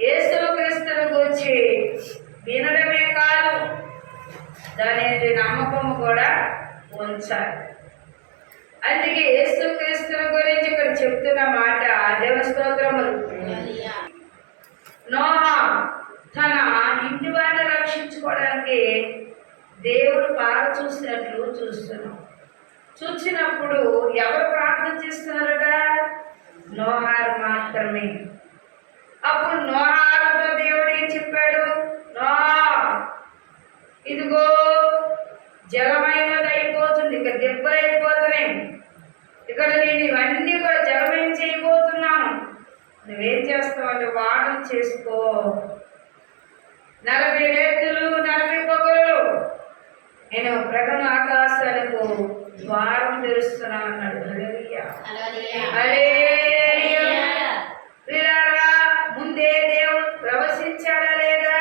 యేసుక్రీస్తుని గురించి వినడమే కాదు దాని నమ్మకము కూడా ఉంచాలి. అందుకే యేసుక్రీస్తుని గురించి ఇక్కడ చెప్తున్న మాట దేవ స్తోత్రములు. నోహా తన ఇంటి వారిని రక్షించుకోవడానికి దేవుడు పార చూసినట్లు చూస్తున్నాం. చూసినప్పుడు ఎవరు ప్రార్థన చేస్తున్నారట? నోహారు మాత్రమే. అప్పుడు నోహారుతో దేవుడు ఏం చెప్పాడు? నోహా ఇదిగో జలమైనది అయిపోతుంది ఇక దెబ్బలు అయిపోతున్నాయి ఇక్కడ నేను ఇవన్నీ కూడా జలమయం చేయబోతున్నాను. నువ్వేం చేస్తావు? అంటే వాదన చేసుకో. నలభై రేతులు నలభై పొగలు. నేను ప్రకటన ఆకాశాలకు ద్వారం తెరుస్తున్నా అన్నాడు. హల్లెలూయా. హల్లెలూయా. ప్రియులారా, ముందే దేవుడు ప్రవశించాడా లేదా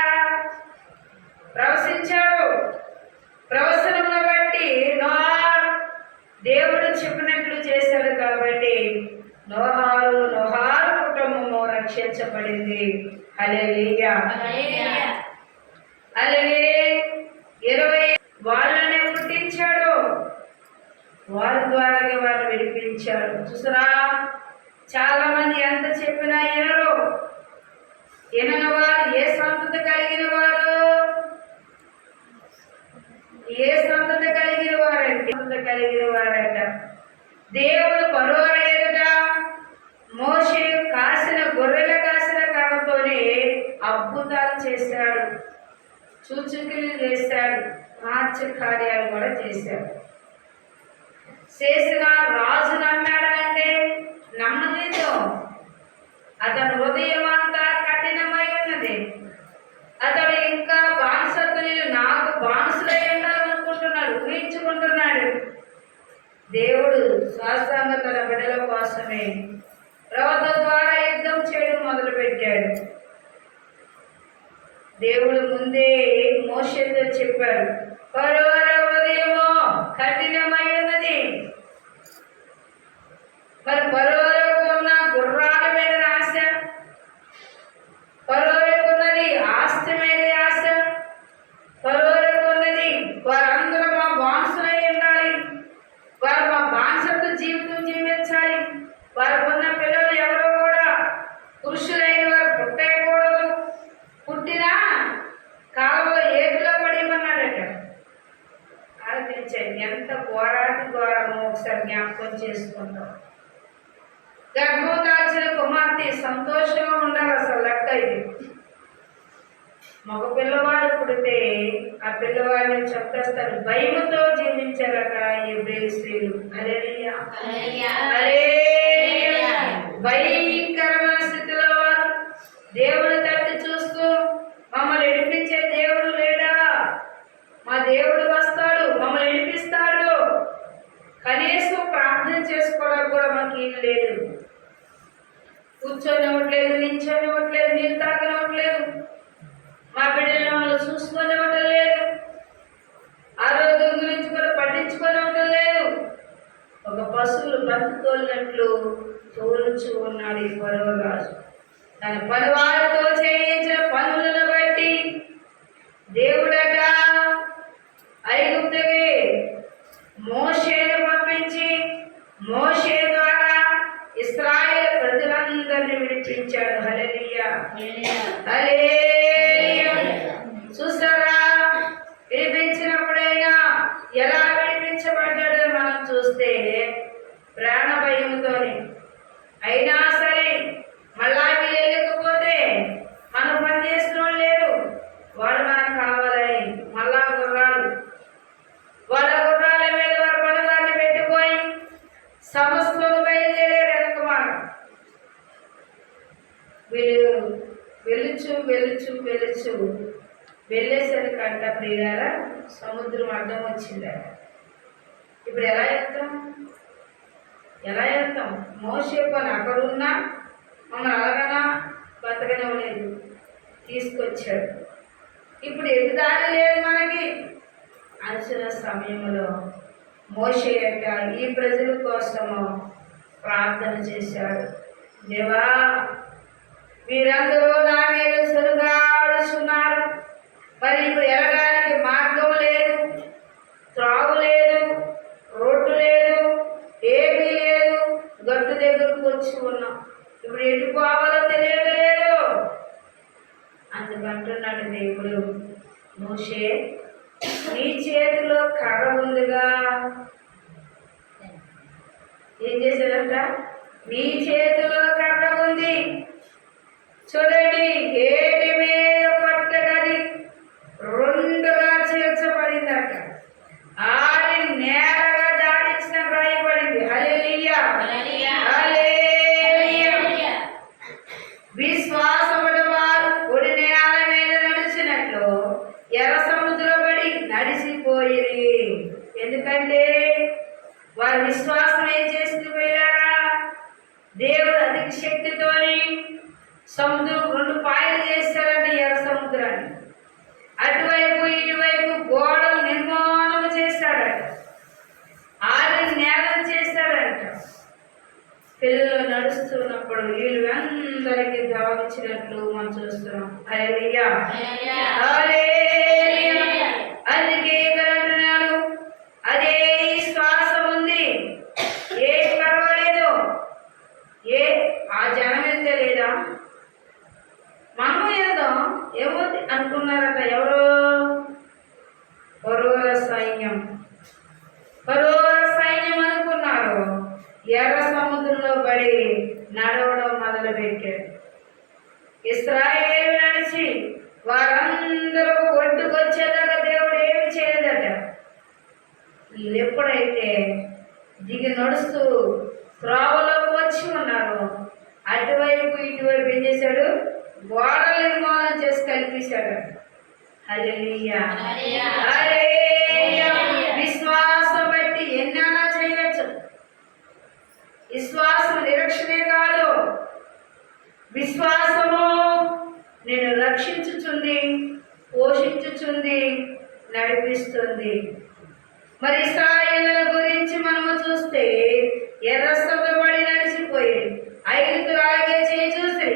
ప్రవశించాడు ప్రవచనమును బట్టి నోహారు దేవుడు చెప్పినట్లు చేశాడు కాబట్టి నోహారు నోహారు కుటుంబము హల్లెలూయా. అలాగే ఇరవై వాళ్ళనే పుట్టించాడు. వారి ద్వారానే వారు విడిపించాడు చూసారా? చాలా మంది ఎంత చెప్పినా వినరు. వినని వారు ఏ సంతతి కలిగిన వారు? ఏ సంతతి కలిగిన వారంటే? సంతతి కలిగిన వారంట. దేవుడు పరోర చేశాడు. సూచకులు చేశాడు. ఆశ్చర్య కార్యాలు కూడా చేశాడు. చేసిన రాజు నమ్మాడంటే నమ్మలేదు అతని హృదయం అంతా కఠినమై ఉన్నది. అతడు ఇంకా బానిసత్తులు నాకు బానిసలై ఉండాలనుకుంటున్నాడు ఊహించుకుంటున్నాడు. దేవుడు శాస్త్రంగా తన బిడ్డల కోసమే ప్రవత ద్వారా యుద్ధం చేయడం మొదలుపెట్టాడు. దేవుడు ముందే మోషతో చెప్పాడు. పరోర హృదయమో కఠినమై మరి పరోరకు ఉన్న గుర్రాల మీద ఆశ పరోరకు ఉన్నది ఆస్తి మీద ఆశ పరోరకు ఉన్నది వారందరూ మా బాన్సులై ఉండాలి వారు మా బాన్సత్వ జీవితం జీవించాలి వారికి ఉన్న పిల్లలు ఎవరో కూడా పురుషులైన వారు పుట్టకూడదు పుట్టినా కాలువలో ఏటిలో పడేయమన్నాడట ఆలోచించండి ఎంత ఘోరాతి ఘోరమో ఒకసారి జ్ఞాపకం చేసుకుంటాం గర్భం దాల్చిన కుమార్తె సంతోషంగా ఉండాలి అసలు లెక్క ఇది మగ పిల్లవాడు పుడితే ఆ పిల్లవాడిని చంపేస్తారు భయముతో జీవించారట ఎబ్రిల్ స్త్రీలు హల్లెలూయా. హల్లెలూయా. భయంకరమైన స్థితిలో వారు దేవుని తట్టి చూస్తూ మమ్మల్ని ఎడిపించే దేవుడు లేడా మా దేవుడు వస్తాడు మమ్మల్ని ఎడిపిస్తాడు కనీసం ప్రార్థన చేసుకోవడానికి కూడా మాకు ఏం లేదు కూర్చొనివ్వట్లేదు నించొనివ్వట్లేదు నీళ్ళు తాగనివ్వట్లేదు మా బిడ్డలు మమ్మల్ని చూసుకొనివ్వటం లేదు ఆరోగ్యం గురించి కూడా పట్టించుకొనివ్వటం లేదు ఒక పశువులు బ్రతుకోలినట్లు తోలుచు ఉన్నాడు ఈ పరువు తన పనివారితో చేయించిన పనులను బట్టి దేవుడట ఐగుప్తవే మోషే లేదు తీసుకొచ్చాడు. ఇప్పుడు ఎదుదారి లేదు మనకి? అలసిన సమయంలో మోసే యొక్క ఈ ప్రజల కోసము ప్రార్థన చేశాడు. దేవా మీరందరూ నా మీద సులుగా ఆడుస్తున్నారు మరి ఇప్పుడు ఎరగడానికి మార్గం లేదు త్రాగు లేదు రోడ్డు లేదు ఏమీ లేదు. గట్టు దగ్గరకు వచ్చి ఉన్నాం. ఇప్పుడు ఎటు పోవాలో తెలియదు అందుకంటున్నాడు దేవుడు. మోషే నీ చేతిలో కర్ర ఉందిగా. ఏం చేశాడంట? నీ చేతిలో కర్ర ఉంది. చూడండి ఏటి ఎందుకంటే వారి విశ్వాసం ఏం చేసింది పోయారా దేవుడు అధిక శక్తితోని సముద్రం రెండు పాయలు చేస్తారంట ఎర్ర సముద్రాన్ని. అటువైపు ఇటువైపు గోడలు నిర్మాణం చేస్తాడట ఆరిని నేలం చేస్తాడంట పిల్లలు నడుస్తున్నప్పుడు వీళ్ళు అందరికీ దావించినట్లు మనం చూస్తున్నాం. హల్లెలూయా హల్లెలూయా అందుకే ఇక్కడ అంటున్నాడు అదే ఈ శ్వాసం ఉంది ఏ పర్వాలేదు ఏ ఆ జనం ఎంత లేదా మనం ఏదో ఏమో అనుకున్నారట ఎవరు పరోర సైన్యం పరోర సైన్యం అనుకున్నారు ఎర్ర సముద్రంలో పడి నడవడం మొదలు పెట్టాడు ఇస్రాయేలు నడిచి వారందరూ ఒడ్డుకొచ్చేదాకా దేవుడు ఏమి చేయదట వీళ్ళు ఎప్పుడైతే దిగి నడుస్తూ త్రోవలోకి వచ్చి ఉన్నారు అటువైపు ఇటువైపు ఏం చేశాడు? గోడల నిర్మాణం చేసి కల్పించాడు విశ్వాసం బట్టి ఎన్నైనా చేయవచ్చు విశ్వాసం నిరక్షణే కాదు. విశ్వాసము నేను రక్షించుచుంది పోషించుచుంది నడిపిస్తుంది. మరి ఇస్రాయేలుల గురించి మనము చూస్తే ఎర్ర సభబడి నడిచిపోయి ఐదు అలాగే చేయి చూసి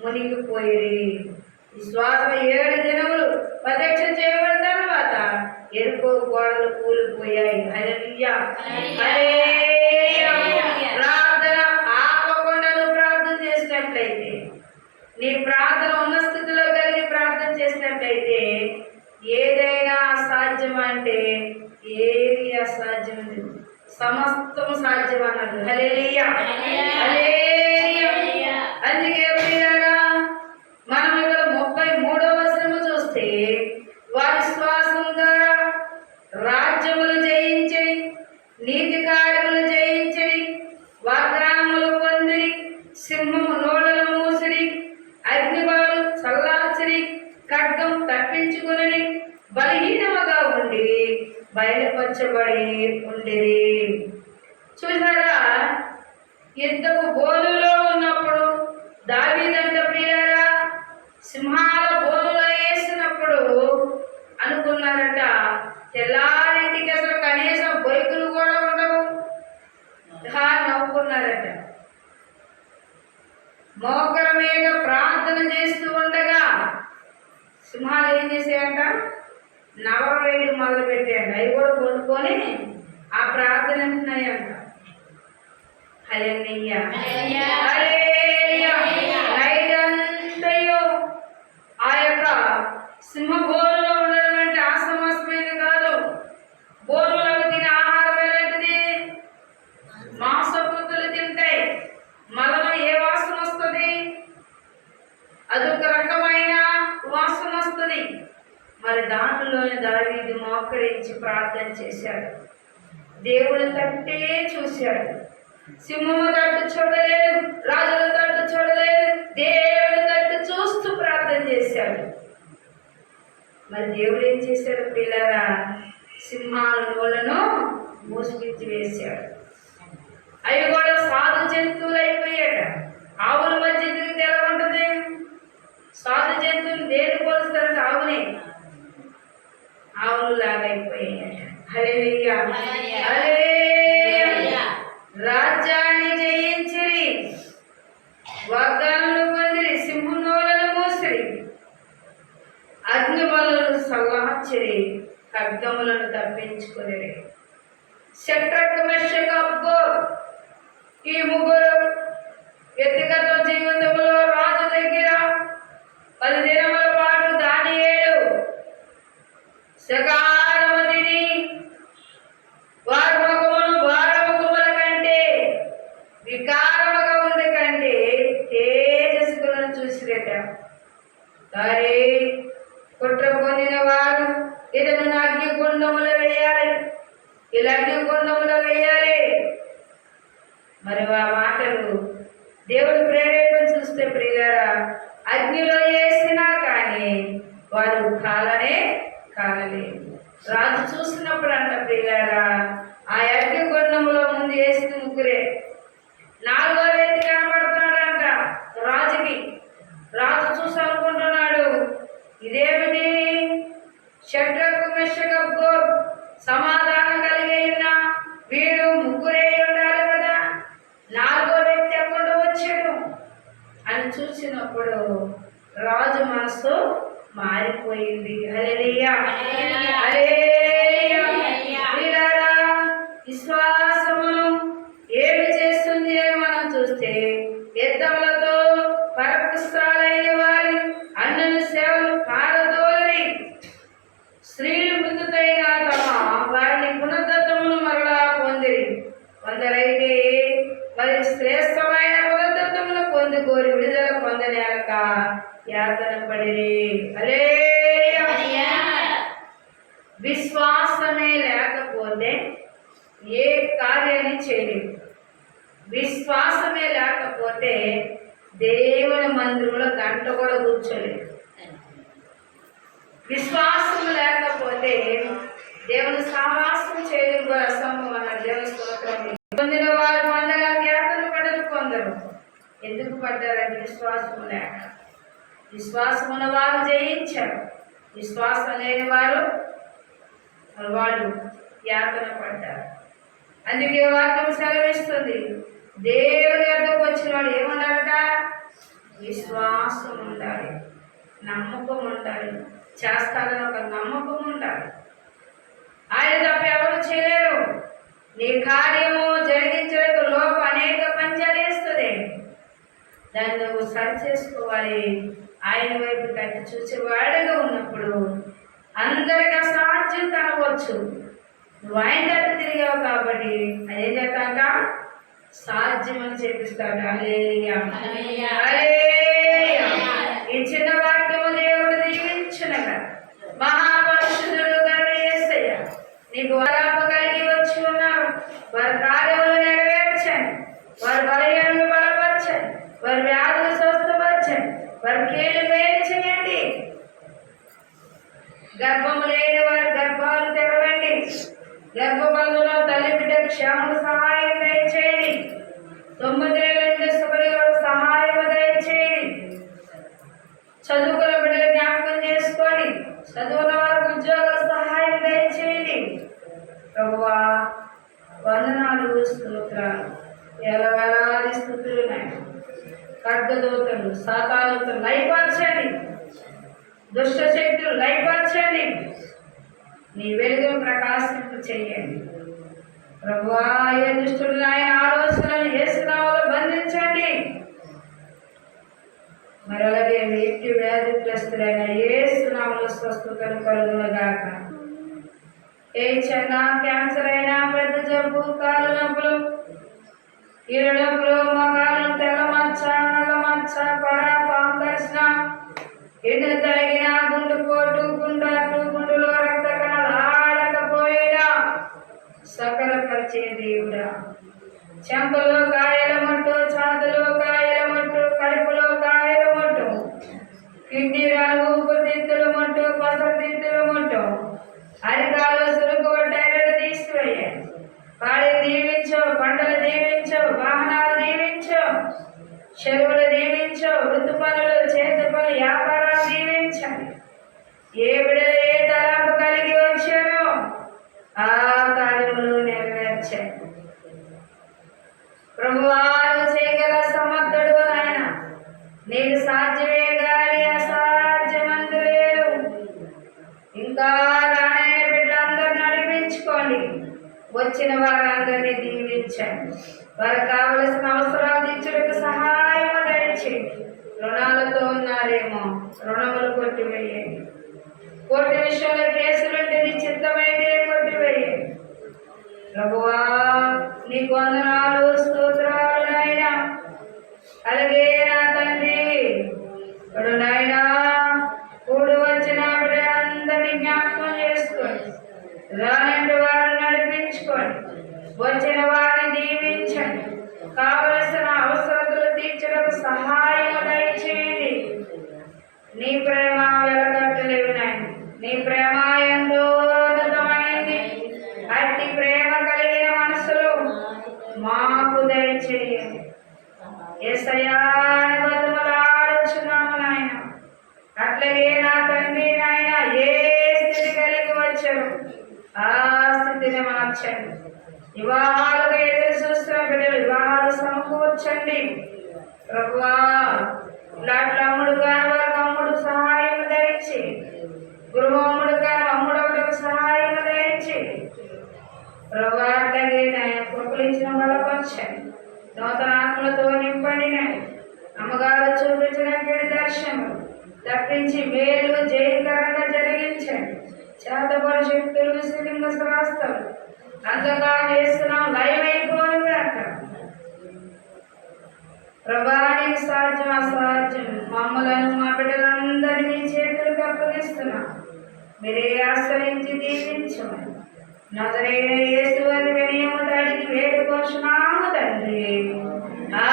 మునిగిపోయి విశ్వాసం ఏడు దినములు ప్రత్యక్ష చేయబడిన తర్వాత ఎరుకో గోడలు కూలిపోయాయి హల్లెలూయా హల్లెలూయా ప్రార్థన ఆపకుండా నువ్వు ప్రార్థన చేసినట్లయితే నీ ప్రార్థన ఉన్న స్థితిలో కలిగి ప్రార్థన చేసినట్లయితే ఏదైనా అసాధ్యం అంటే ఏది అసాధ్యం లేదు. సమస్తం సాధ్యం అన్నాడు హల్లెలూయా హల్లెలూయా అందుకే ప్రియులారా మనం ఇక్కడ ముప్పై మూడవ వచనము చూస్తే వారి శ్వాసం ద్వారా రాజ్యములు జయించని నీతి కార్యములు జయించని వాగ్దానములు పొందిరి సింహము నోడలు మూసిరి అగ్నిబాలు చల్లార్చిరి ఖడ్గం తప్పించుకుని బలహీనముగా ఉండి బయలుపరచబడి ఉండిరి చూసారా యుద్ధపు బోలులో ఉన్నప్పుడు దావీదంత ప్రియారా సింహాల బోలులో వేసినప్పుడు అనుకున్నారట తెల్లారింటికి అసలు కనీసం బైకులు కూడా ఉండవు. నవ్వుకున్నారట. మోకర మీద ప్రార్థన చేస్తూ ఉండగా సింహాలు ఏం చేసాయంట నవరేడు మొదలు పెట్టాయంట అవి కూడా కొనుక్కొని ఆ ప్రార్థన అంటున్నాయంట హల్లెలూయా హల్లెలూయా నైట్ అంతయు ఆ యొక్క సింహ బోరులో ఉండడం అంటే ఆసమాసమైనది కాదు బోరులకు తినే ఆహారం ఎలాంటిది? మాంసపుత్తులు తింటాయి మలలో ఏ వాసన వస్తుంది? అదొక రకమైన వాసన వస్తుంది. మరి దానిలోనే దావీదు మోకరించి ప్రార్థన చేశాడు. దేవుని తట్టే చూశాడు. సింహము తట్టు చూడలేదు రాజుల తట్టు చూడలేదు దేవుడి తట్టు చూస్తూ ప్రార్థన చేశాడు. మరి దేవుడు ఏం చేశాడు పిల్లరా సింహాల నోళ్ళను మూసిపిచ్చి వేశాడు. అవి కూడా సాధు జంతువులు అయిపోయాట ఆవుల మధ్య తిరిగితే ఎలా ఉంటుంది? సాధు జంతువులు దేని పోలుస్తారంటే ఆవునే. ఆవులు లాగా హల్లెలూయా. రాజ్యాన్ని జయించిరి. వాగ్దానములు ఆశ్చర్య ఖడ్గములను తప్పించుకుని ఈ ముగ్గురు వ్యక్తిగత జీవితంలో రాజు దగ్గర పది దినముల పాటు దాని ఏడు సకాలము తిని వారు గుండములో వేయాలి. ఇలా అగ్ని గుండములో వేయాలి. మరి ఆ మాటలు దేవుడు ప్రేరేపణ చూస్తే ప్రియులారా అగ్నిలో వేసినా కానీ వారు కాలనే కాలలేదు. రాజు చూసినప్పుడు అంట ప్రియులారా ఆ అగ్ని గుండములో ముందు వేసిన ముగ్గురే. నాలుగో వ్యక్తి కనబడుతున్నాడంట రాజుకి. రాజు చూసి అనుకుంటున్నాడు ఇదేమిటి? షడ్రకు మెషగబ్బో సమాధానం కలిగి ఉన్న వీడు ముగ్గురే ఉండాలి కదా. నాలుగో వ్యక్తి ఎక్కడ వచ్చాడు? అని చూసినప్పుడు రాజు మనసు మారిపోయింది. హల్లెలూయా. హల్లెలూయా. కొందరైతే మరి శ్రేష్టమైన పునర్దత్తమును పొంది కోరి విడుదల పొందలేక యాతన పడి అరే విశ్వాసమే లేకపోతే ఏ కార్యాన్ని చేయలేదు విశ్వాసమే లేకపోతే దేవుని మందిరంలో గంట కూడా కూర్చోలేదు విశ్వాసం లేకపోతే దేవుని సావాసం చేయడం కూడా అసంభవం అన్న దేవుని స్తోత్రం. పొందిన వారు పొందగా జ్ఞాపకం పడరు కొందరు ఎందుకు పడ్డారంటే విశ్వాసం లేక. విశ్వాసం ఉన్న వారు జయించారు. విశ్వాసం లేని వారు వాళ్ళు యాతన పడ్డారు. అందుకే వాక్యం సెలవిస్తుంది. దేవుని వద్దకు వచ్చిన వాడు ఏముండాలట? విశ్వాసం ఉండాలి. నమ్మకం ఉండాలి. చేస్తారని ఒక నమ్మకం ఉండాలి. ఆయన తప్ప ఎవరు చేయలేరు. నీ కార్యము జరిగించడానికి లోపం అనేక పంచాలేస్తుంది దాన్ని నువ్వు సరి చేసుకోవాలి ఆయన వైపు కట్టి చూసేవాడుగా ఉన్నప్పుడు అందరికి అసాధ్యం కనవచ్చు నువ్వు ఆయన దగ్గర తిరిగావు కాబట్టి అదేం చేస్తాక సాధ్యం అని. హల్లెలూయా. ఈ చిన్న వాక్యము దేవుడు దీవించునగా మహాపరుషుడు గారు యేసయ్య నీకు వరాపు వారి కార్యములు నెరవేర్చండి. వారి బలహీనలు బలపరచండి. వారి వ్యాధులు స్వస్థపరచండి. వారి కీళ్ళు వేలు గర్భము లేని వారి గర్భాలు తెరవండి. గర్భబంధులో తల్లి బిడ్డ క్షేమ సహాయం దయచేయండి. తొమ్మిదేళ్ళ నుండి సుఖరిలో సహాయం దయచేయండి. చదువుకున్న బిడ్డలు జ్ఞాపకం చేసుకొని చదువుల వారికి ఉద్యోగాల సహాయం దయచేయండి. ప్రభువా వందనాలు స్తోత్రాలు ఎలా స్థుతులు ఉన్నాయి. ఖడ్గదూతలు సాతాదూతలు లైపరచండి దుష్ట శక్తులు లైపరచండి నీ వెలుగు ప్రకాశింపు చేయండి. ప్రభువా ఏ దుష్టుడు ఆయన ఆలోచనలు ఏసునామలో బంధించండి. మరి అలాగే వ్యాధి ప్రస్తులైన ఏ సునామలో స్వస్థతను కలుగునగాక. ఏ చిన్న క్యాన్సర్ అయినా పెద్ద జబ్బు కాలు నొప్పులు ఇరుడప్పులు మగాలు తెల్ల మచ్చ నల్ల మచ్చ పడ పాము కరిసిన ఎండు తాగిన గుండు పోటు గుండాటు గుండులో రక్త కణాలు ఆడకపోయేడా సకల పరిచే దేవుడా. చెంపలో పాడి దీవించు పంటలు దీవించు వాహనాలు దీవించు చెరువులు దీవించు వృత్తి పనులు చేతి పనులు వ్యాపారాలు దీవించండి. ఏ బిడలు ఏ తలాపు కలిగి వచ్చారో ఆ కార్యములు నెరవేర్చండి ప్రభువారు చేయగల సమర్థుడు ఆయన నీకు సాధ్యమే గాని అసాధ్యమందు లేదు ఇంకా రానైన బిడ్డలందరూ నడిపించుకోండి వచ్చిన వారందరినీ దీవించండి. వారికి కావలసిన అవసరాలు తీర్చడానికి సహాయం దయచేయండి. రుణాలతో ఉన్నారేమో రుణములు కొట్టివేయండి. కోర్టు విషయంలో కేసులుంటే నీ చిత్తమైతే కొట్టివేయండి. ప్రభువా నీకు వందనాలు స్తోత్రాలు నాయన. అలాగే నా తండ్రి. ఇప్పుడు కూడి వచ్చిన అందరినీ జ్ఞాపకం చేసుకోండి రానంటి వారిని నడిపించుకోండి వచ్చిన వారిని దీవించండి కావలసిన అవసరతలు తీర్చడానికి సహాయం దయచేయండి నీ ప్రేమ వెలగట్టలేవు నాయన నీ ప్రేమ ఎంతో ఉన్నతమైంది అట్టి ప్రేమ కలిగిన మనసులు మాకు దయచేయండి. ఏసయాడుచున్నాము నాయన. అట్లాగే నా తండ్రి నాయన ఏ స్థితి కలిగి వచ్చారు ఆ స్థితిని మార్చండి. వివాహాలుగా ఎదురు చూస్తున్న బిడ్డలు వివాహాలు సమకూర్చండి. ప్రభువా ఇలాంటి అమ్ముడు కాని వారికి అమ్ముడు సహాయం దయచి గురువమ్ముడు కాని అమ్ముడు ఒకటి సహాయం దయచి ప్రభా అట్లాగే నాయన బలపరచండి నూతన ఆత్మలతో నింపండి అమ్మగారు చూపించిన కీడి దర్శనం. తప్పించి మేలు జయకరంగా జరిగించండి చేతపర శక్తులు విశ్వలింగ శాస్త్రం అంతగా చేస్తున్నాం లయమైపోను ప్రభానికి సాధ్యం అసాధ్యం. మమ్మలను మా బిడ్డలందరినీ చేతులకు అప్పగిస్తున్నాం. మీరే ఆశ్రయించి దీవించమని. నజరేన యేసు అని వినయము వేడుకొచ్చున్నాము తండ్రి. ఆ